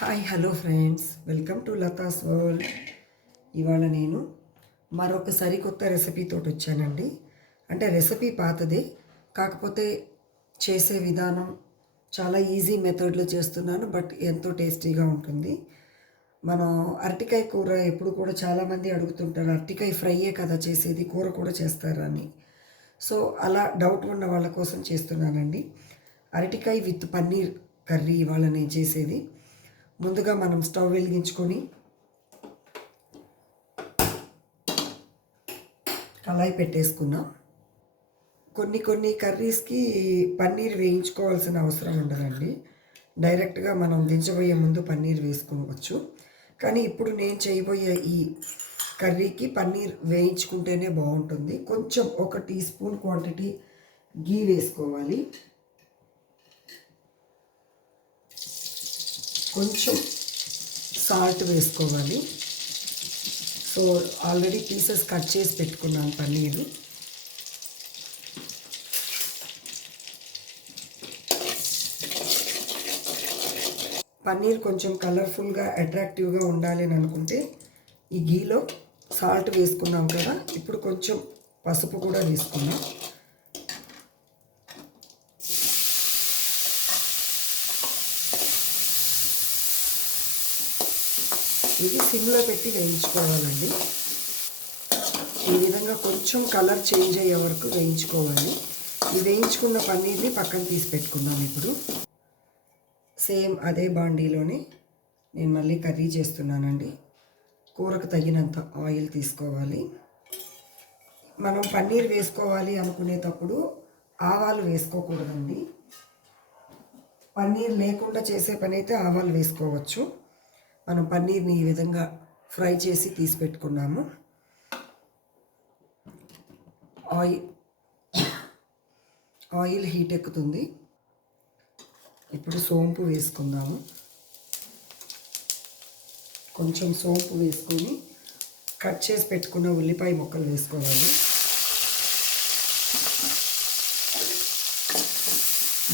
Hi hello friends, welcome to Latha's world. ఇవాళ నేను మరొక సరికొత్త రెసిపీతో వచ్చానండి. అంటే రెసిపీ పాతదే, కాకపోతే చేసే విధానం చాలా ఈజీ మెథడ్లో చేస్తున్నాను. బట్ ఎంతో టేస్టీగా ఉంటుంది. మనం అరటికాయ కూర ఎప్పుడు కూడా చాలామంది అడుగుతుంటారు, అరటికాయ ఫ్రైయే కదా చేసేది, కూర కూడా చేస్తారా అని. సో అలా డౌట్ ఉన్న వాళ్ళ కోసం చేస్తున్నానండి. అరటికాయ విత్ పన్నీర్ కర్రీ ఇవాళ నేను చేసేది. ముందుగా మనం స్టవ్ వెలిగించుకొని కళాయి పెట్టేసుకున్నాం. కొన్ని కర్రీస్కి పన్నీర్ వేయించుకోవాల్సిన అవసరం ఉండదండి. డైరెక్ట్గా మనం దించబోయే ముందు పన్నీర్ వేసుకోవచ్చు. కానీ ఇప్పుడు నేను చేయబోయే ఈ కర్రీకి పన్నీర్ వేయించుకుంటేనే బాగుంటుంది. కొంచెం 1 టీ స్పూన్ క్వాంటిటీ గీ వేసుకోవాలి. కొంచెం సాల్ట్ వేసుకోవాలి. సో ఆల్రెడీ పీసెస్ కట్ చేసి పెట్టుకున్నాను పన్నీరు. పన్నీర్ కొంచెం కలర్ఫుల్గా అట్రాక్టివ్గా ఉండాలి అని అనుకుంటే ఈ గీలో సాల్ట్ వేసుకున్నాం కదా, ఇప్పుడు కొంచెం పసుపు కూడా వేసుకున్నాం. ఇది సిమ్లో పెట్టి వేయించుకోవాలండి. ఈ విధంగా కొంచెం కలర్ చేంజ్ అయ్యే వరకు వేయించుకోవాలి. ఈ వేయించుకున్న పన్నీర్ని పక్కన తీసి పెట్టుకుందాం. ఇప్పుడు సేమ్ అదే బాండీలోనే నేను మళ్ళీ కర్రీ చేస్తున్నానండి. కూరకు తగినంత ఆయిల్ తీసుకోవాలి. మనం పన్నీర్ వేసుకోవాలి అనుకునేటప్పుడు ఆవాలు వేసుకోకూడదండి. పన్నీర్ లేకుండా చేసే పని అయితే ఆవాలు వేసుకోవచ్చు. మనం పన్నీర్ని ఈ విధంగా ఫ్రై చేసి తీసి పెట్టుకున్నాము. ఆయిల్ హీట్ ఎక్కుతుంది. ఇప్పుడు సోంపు వేసుకుందాము. కొంచెం సోంపు వేసుకొని కట్ చేసి పెట్టుకున్న ఉల్లిపాయ ముక్కలు వేసుకోవాలి.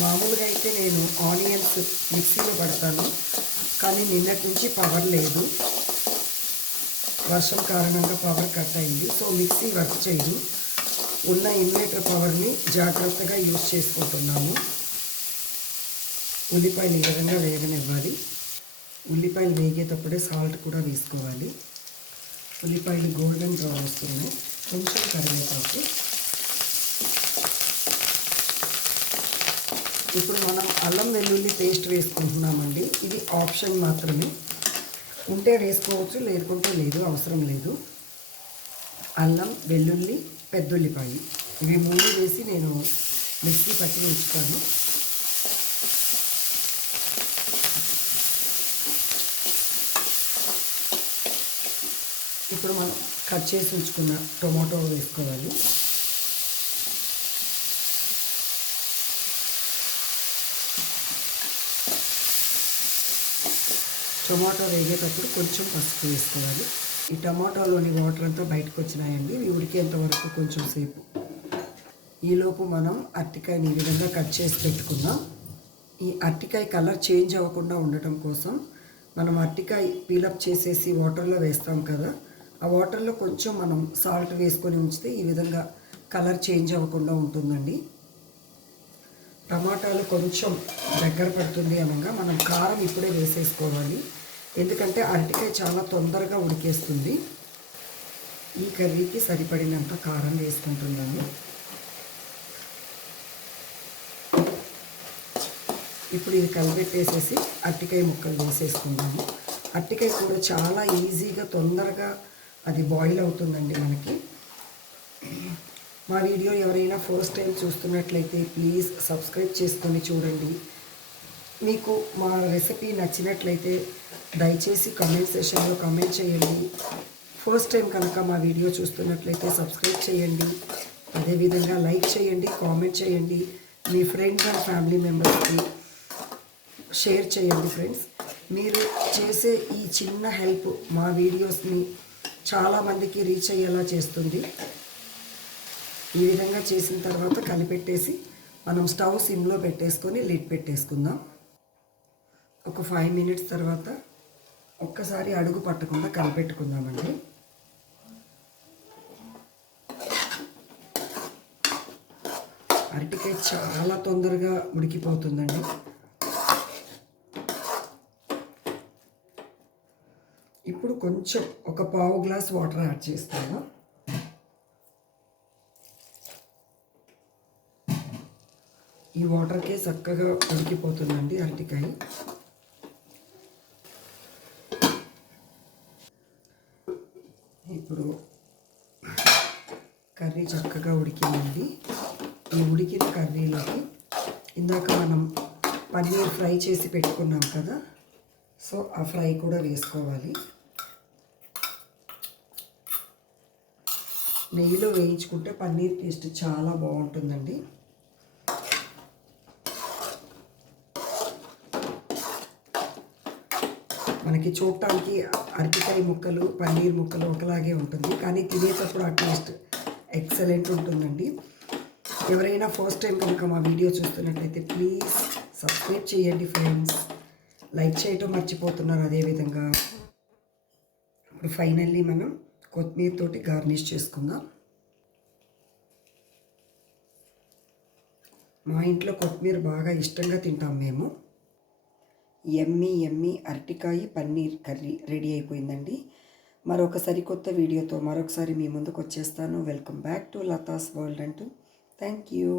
మామూలుగా అయితే నేను ఆనియన్స్ మిక్సీలో పడతాను, కానీ నిన్నటి నుంచి పవర్ లేదు. వర్షం కారణంగా పవర్ కట్ అయింది. సో మిక్సీ వర్క్ చేయదు. ఉన్న ఇన్వర్టర్ పవర్ని జాగ్రత్తగా యూజ్ చేసుకుంటున్నాము. ఉల్లిపాయలు ఈ విధంగా వేగనివ్వాలి. ఉల్లిపాయలు వేగేటప్పుడే సాల్ట్ కూడా వేసుకోవాలి. ఉల్లిపాయలు గోల్డెన్ బ్రౌన్ వస్తున్నాయి. కొంచెం కరివేపాకు. ఇప్పుడు మనం అల్లం వెల్లుల్లి పేస్ట్ వేసుకుంటున్నామండి. ఇది ఆప్షన్ మాత్రమే. ఉంటే వేసుకోవచ్చు, లేకుంటే లేదు, అవసరం లేదు. అల్లం, వెల్లుల్లి, పెద్దుల్లిపాయ ఇవి 3 వేసి నేను మిక్సీ పట్టి ఉంచుతాను. ఇప్పుడు మనం కట్ చేసి ఉంచుకున్న టొమాటో వేసుకోవాలి. టొమాటో వేగేటప్పుడు కొంచెం పసుపు వేసుకోవాలి. ఈ టమాటోలోని వాటర్ అంతా బయటకు వచ్చినాయండి. ఇవి ఉడికేంత వరకు కొంచెం సేపు. ఈలోపు మనం అరటికాయని ఈ విధంగా కట్ చేసి పెట్టుకుందాం. ఈ అరటికాయ కలర్ చేంజ్ అవ్వకుండా ఉండటం కోసం మనం అరటికాయ పీలప్ చేసేసి వాటర్లో వేస్తాం కదా, ఆ వాటర్లో కొంచెం మనం సాల్ట్ వేసుకొని ఉంచితే ఈ విధంగా కలర్ చేంజ్ అవ్వకుండా ఉంటుందండి. టమాటాలు కొంచెం దగ్గర పడుతుంది అనగా మనం కారం ఇప్పుడే వేసేసుకోవాలి. ఎందుకంటే అరటికాయ చాలా తొందరగా ఉడికేస్తుంది. ఈ కర్రీకి సరిపడినంత కారం వేసుకుంటున్నాను. ఇప్పుడు ఇది కలిపెట్టేసేసి అరటికాయ ముక్కలు వేసేసుకుందాము. అరటికాయ కూర చాలా ఈజీగా తొందరగా అది బాయిల్ అవుతుందండి మనకి. మా వీడియో ఎవరైనా ఫస్ట్ టైం చూస్తున్నట్లయితే ప్లీజ్ సబ్స్క్రైబ్ చేసుకొని చూడండి. మీకు మా రెసిపీ నచ్చినట్లయితే దయచేసి కామెంట్ సెషన్లో కామెంట్ చేయండి. ఫస్ట్ టైం కనుక మా వీడియో చూస్తున్నట్లయితే సబ్స్క్రైబ్ చేయండి. అదేవిధంగా లైక్ చేయండి, కామెంట్ చేయండి. మీ ఫ్రెండ్స్ అండ్ ఫ్యామిలీ మెంబర్స్కి షేర్ చేయండి. ఫ్రెండ్స్, మీరు చేసే ఈ చిన్న హెల్ప్ మా వీడియోస్ని చాలామందికి రీచ్ అయ్యేలా చేస్తుంది. ఈ విధంగా చేసిన తర్వాత కలిపెట్టేసి మనం స్టవ్ సిమ్లో పెట్టేసుకొని లిడ్ పెట్టేసుకుందాం. ఒక 5 మినిట్స్ తర్వాత ఒక్కసారి అడుగు పట్టకుండా కలిపెట్టుకుందామండి. అరటికాయ చాలా తొందరగా ఉడికిపోతుందండి. ఇప్పుడు కొంచెం ఒక పావు గ్లాస్ వాటర్ యాడ్ చేస్తాను. ఈ వాటర్కే చక్కగా ఉడికిపోతుందండి అరటికాయ. ఇప్పుడు కర్రీ చక్కగా ఉడికిందండి. ఈ ఉడికిన కర్రీలోకి ఇందాక మనం పన్నీర్ ఫ్రై చేసి పెట్టుకున్నాం కదా, సో ఆ ఫ్రై కూడా వేసుకోవాలి. నెయ్యిలో వేయించుకుంటే పన్నీర్ టేస్ట్ చాలా బాగుంటుందండి. మనకి చూడటానికి అరటికాయ ముక్కలు పన్నీర్ ముక్కలు ఒకలాగే ఉంటుంది, కానీ తినేటప్పుడు ఆ టేస్ట్ ఎక్సలెంట్ ఉంటుందండి. ఎవరైనా ఫస్ట్ టైం కనుక మా వీడియో చూస్తున్నట్లయితే ప్లీజ్ సబ్స్క్రైబ్ చేయండి ఫ్రెండ్స్. లైక్ చేయటం మర్చిపోతున్నారు. అదేవిధంగా ఇప్పుడు ఫైనల్లీ మనం కొత్తిమీర తోటి గార్నిష్ చేసుకుందాం. మా ఇంట్లో కొత్తిమీర బాగా ఇష్టంగా తింటాం మేము. యమ్మీ యమ్మీ అరటికాయ పన్నీర్ కర్రీ రెడీ అయిపోయిందండి. మరొక సరికొత్త వీడియోతో మరొకసారి మీ ముందుకు వచ్చేస్తాను. Welcome back to Latha's world అంటూ థ్యాంక్ యూ.